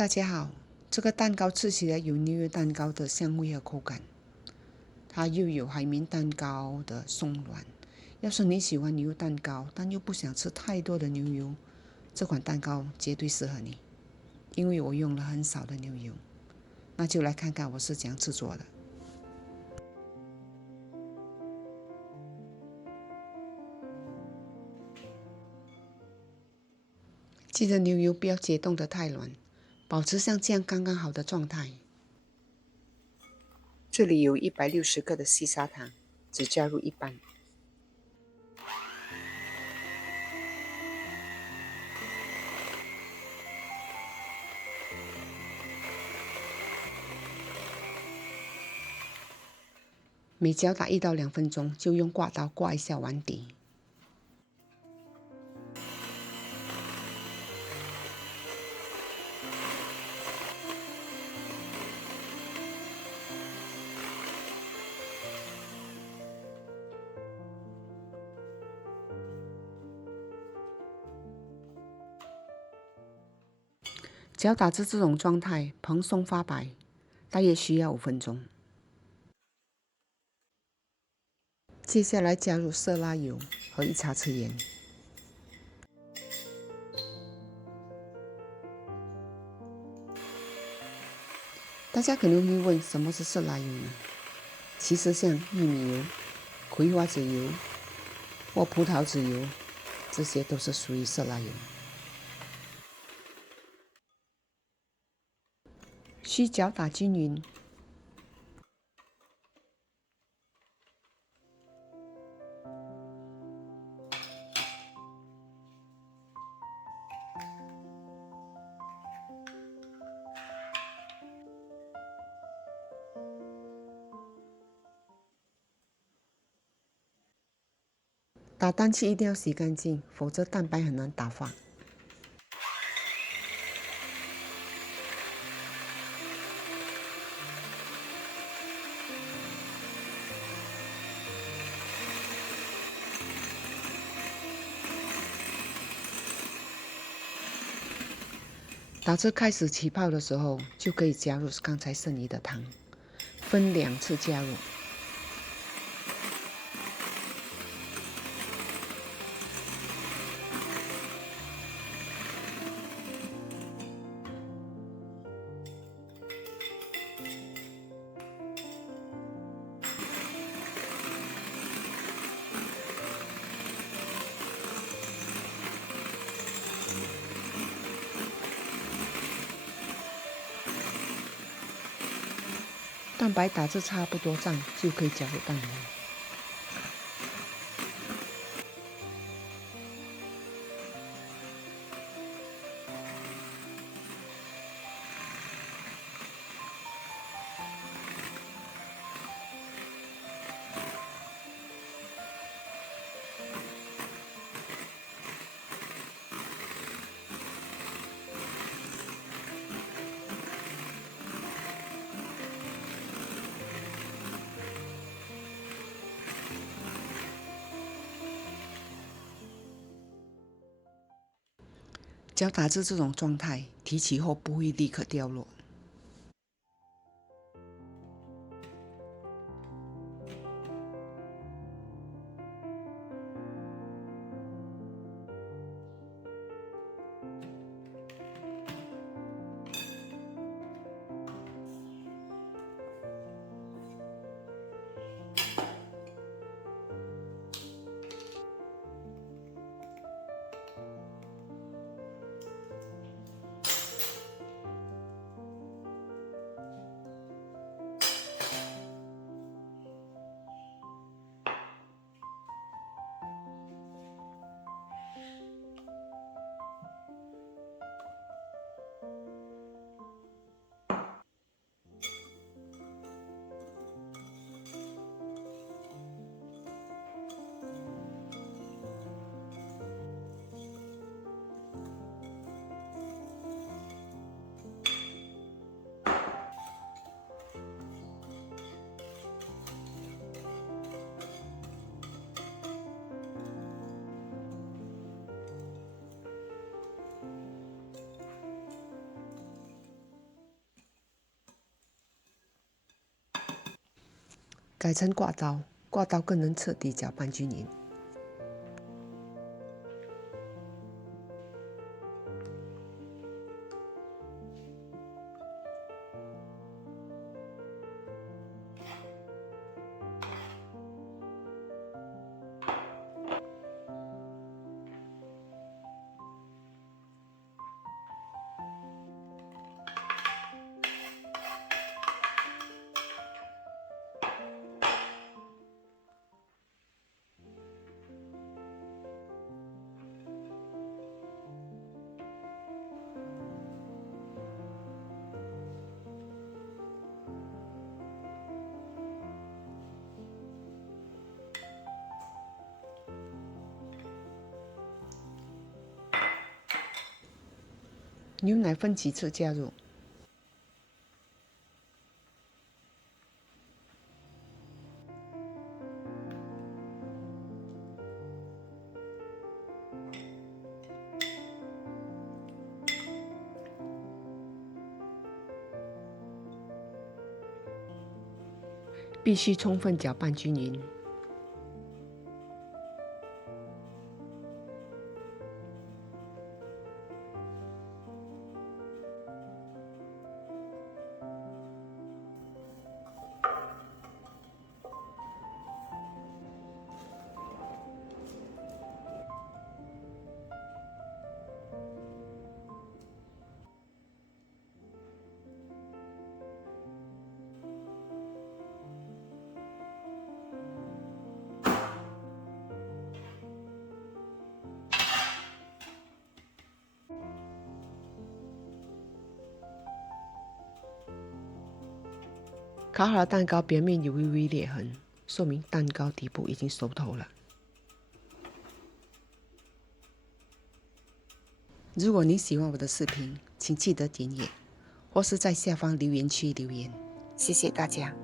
大家好，这个蛋糕吃起来有牛油蛋糕的香味和口感，它又有海绵蛋糕的松软。要是你喜欢牛油蛋糕，但又不想吃太多的牛油，这款蛋糕绝对适合你，因为我用了很少的牛油。那就来看看我是怎样制作的。记得牛油不要解冻得太软，保持像这样刚刚好的状态。这里有160克的细砂糖，只加入一半。每搅打1到2分钟，就用刮刀刮一下碗底。搅打至这种状态，蓬松发白，大约需要5分钟。接下来加入色拉油和1茶匙盐。大家可能会问，什么是色拉油呢？其实像玉米油、葵花籽油或葡萄籽油，这些都是属于色拉油。需搅打均匀。打蛋器一定要洗干净，否则蛋白很难打发。打至开始起泡的时候，就可以加入刚才剩余的糖，分2次加入。蛋白打至差不多胀，就可以加入蛋黄。搅打至这种状态，提起后不会立刻掉落。改成挂刀，挂刀更能彻底搅拌均匀。牛奶分几次加入？必须充分搅拌均匀。烤好的蛋糕表面有微微裂痕，说明蛋糕底部已经熟透了。如果您喜欢我的视频，请记得点阅，或是在下方留言区留言。谢谢大家。